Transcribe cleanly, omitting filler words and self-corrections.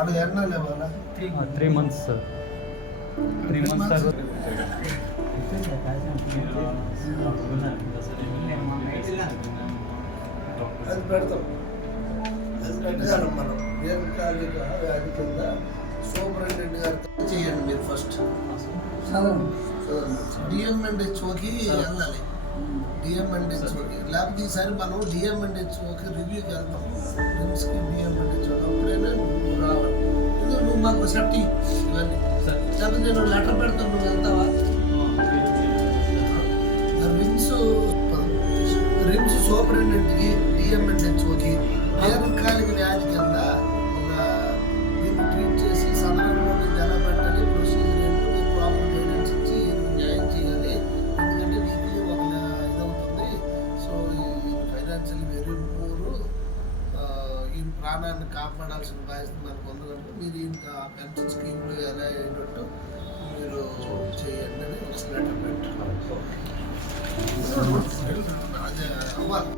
అలాగే ఎన్నా లేవాలా 3 months sir 3 months తర్వాత అది పెడతాం. అది పెట్టాలి మనం దీర్ఘకాలిక వ్యాధి కింద సూపరింటెండెంట్ గారితో చేయండి మీరు ఫస్ట్. డిఎంఎండ్హెచ్ఓకి వెళ్ళాలి. డిఎంఎండ్హెచ్ఓకి లేకపోతే ఈసారి మనం డిఎంఎండ్హెచ్ఓకి రివ్యూకి వెళ్తాం. రిమ్స్కి డిఎంఎండ్హెచ్ఓ అప్పుడైనా నువ్వు రావాలి. నువ్వు మాకు సేఫ్టీ ఇవన్నీ లేకపోతే నేను లెటర్ పెడతాను, నువ్వు వెళ్తావా? రిమ్స్ సూపరింటెండెంట్కి డిఎంఎండ్హెచ్ఓకి దీర్ఘకాలిక వ్యాధి కింద దీన్ని ట్రీట్ చేసి సదనంలో ఎలా పెట్టాలి, ప్రొసీజర్ ఏంటో ప్రాపర్ గైడెన్స్ ఇచ్చి న్యాయం చేయాలి. ఎందుకంటే వీక్లీ ఒక ఇదవుతుంది. సో ఈ ఫైనాన్షియల్ వెరీ పూర్, ఈ ప్రాణాన్ని కాపాడాల్సిన బాధ్యత మనకు ఉంది కనుక మీరు ఇంకా పెన్షన్ స్కీమ్లో ఎలా అయినట్టు మీరు చేయండి అని ఒక లెటర్ పెట్టారు. అదే అవ్వాలి.